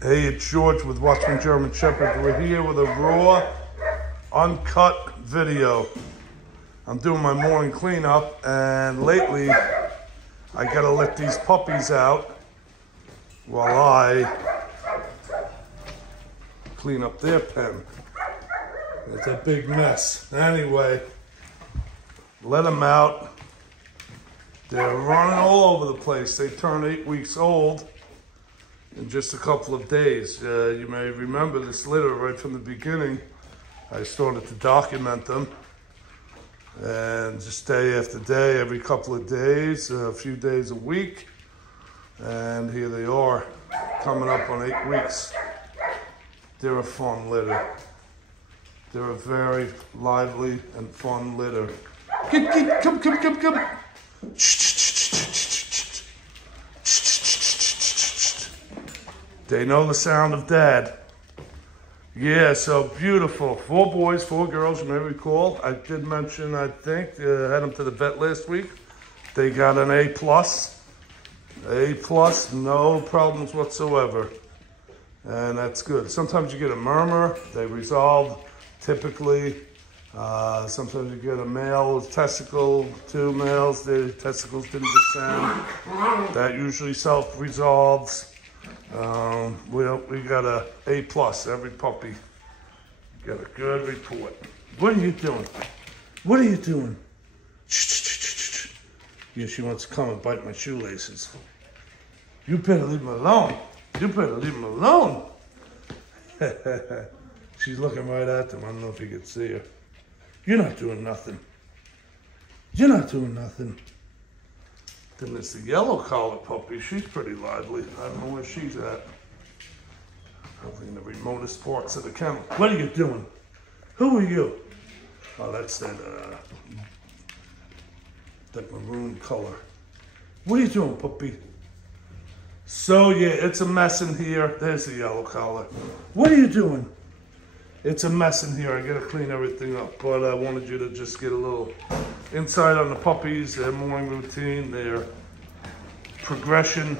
Hey, it's George with Watchman German Shepherd. We're here with a raw, uncut video. I'm doing my morning cleanup, and lately I gotta let these puppies out while I clean up their pen. It's a big mess. Anyway, let them out. They're running all over the place. They turn 8 weeks old in just a couple of days. You may remember this litter right from the beginning. I started to document them, and just day after day, every couple of days, a few days a week, and here they are, coming up on 8 weeks. They're a fun litter. They're a very lively and fun litter. Come. They know the sound of Dad. Yeah, so beautiful. 4 boys, 4 girls, you may recall. I did mention, I think, had them to the vet last week. They got an A+. A+, no problems whatsoever. And that's good. Sometimes you get a murmur. They resolve typically. Sometimes you get a male testicle, 2 males, their testicles didn't descend. That usually self-resolves. We got a A+, every puppy. Got a good report. What are you doing? What are you doing? Yeah, she wants to come and bite my shoelaces. You better leave him alone. You better leave him alone. She's looking right at them. I don't know if you can see her. You're not doing nothing. You're not doing nothing. Then there's the yellow collar puppy. She's pretty lively. I don't know where she's at. Probably in the remotest parts of the kennel. What are you doing? Who are you? Oh, that's that maroon color. What are you doing, puppy? So yeah, it's a mess in here. There's the yellow collar. What are you doing? It's a mess in here. I gotta clean everything up, but I wanted you to just get a little insight on the puppies, their morning routine, their progression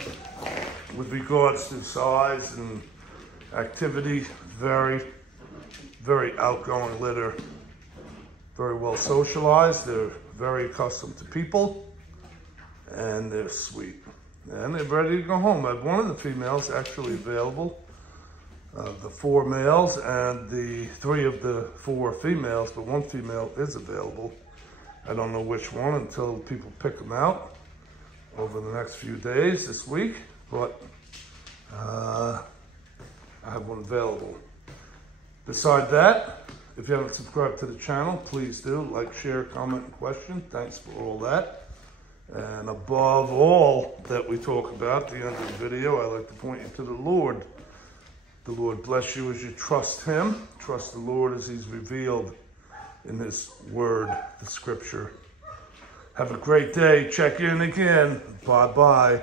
with regards to size and activity. Very, very outgoing litter. Very well socialized. They're very accustomed to people, and they're sweet. And they're ready to go home. I have one of the females actually available. The 4 males and the 3 of the 4 females, but 1 female is available. I don't know which one until people pick them out over the next few days this week, but I have one available. Beside that, if you haven't subscribed to the channel, please do. Like, share, comment, and question. Thanks for all that. And above all that we talk about at the end of the video, I like to point you to the Lord. The Lord bless you as you trust Him. Trust the Lord as He's revealed in His Word, the Scripture. Have a great day. Check in again. Bye-bye.